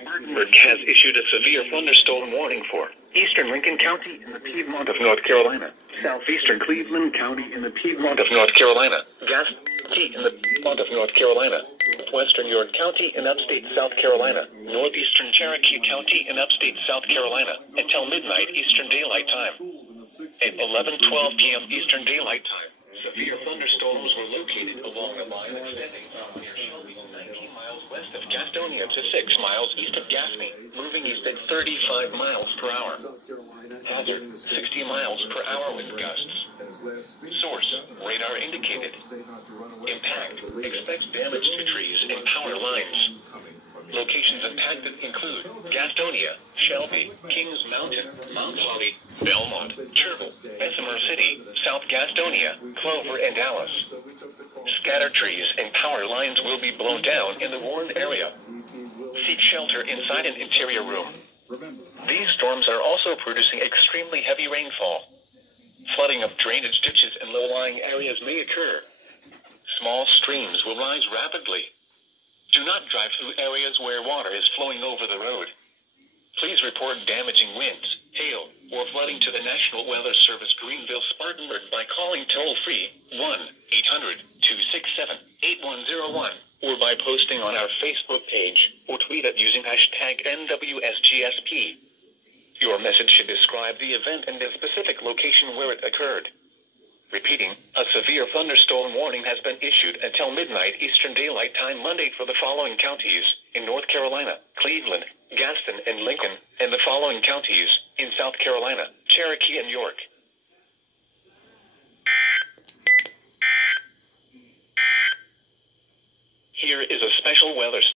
Spartanburg has issued a severe thunderstorm warning for eastern Lincoln County in the Piedmont of North Carolina, southeastern Cleveland County in the Piedmont of North Carolina, Gaston in the Piedmont of North Carolina, western York County in upstate South Carolina, northeastern Cherokee County in upstate South Carolina, until midnight Eastern Daylight Time. At 11:12 p.m. Eastern Daylight Time, severe thunderstorms were located along a line extending from near Shelby, 19 miles west of Gastonia to 6 miles east of Gaffney, moving east at 35 miles per hour. Hazard, 60 miles per hour wind gusts. Source, radar indicated. Impact, expects damage to trees and power lines. Locations impacted include Gastonia, Shelby, Kings Mountain, Mount Holly, Belmont, Cherville, Bessemer City, South Gastonia, Clover, and Dallas. Scattered trees and power lines will be blown down in the warned area. Seek shelter inside an interior room. These storms are also producing extremely heavy rainfall. Flooding of drainage ditches and low-lying areas may occur. Small streams will rise rapidly. Do not drive through areas where water is flowing over the road. Please report damaging winds, hail, or flooding to the National Weather Service Greenville Spartanburg by calling toll-free 1-800-267-8101 or by posting on our Facebook page or tweet it using hashtag NWSGSP. Your message should describe the event and the specific location where it occurred. Repeating, a severe thunderstorm warning has been issued until midnight Eastern Daylight Time Monday for the following counties in North Carolina, Cleveland, Gaston, and Lincoln, and the following counties in South Carolina, Cherokee, and York. Here is a special weather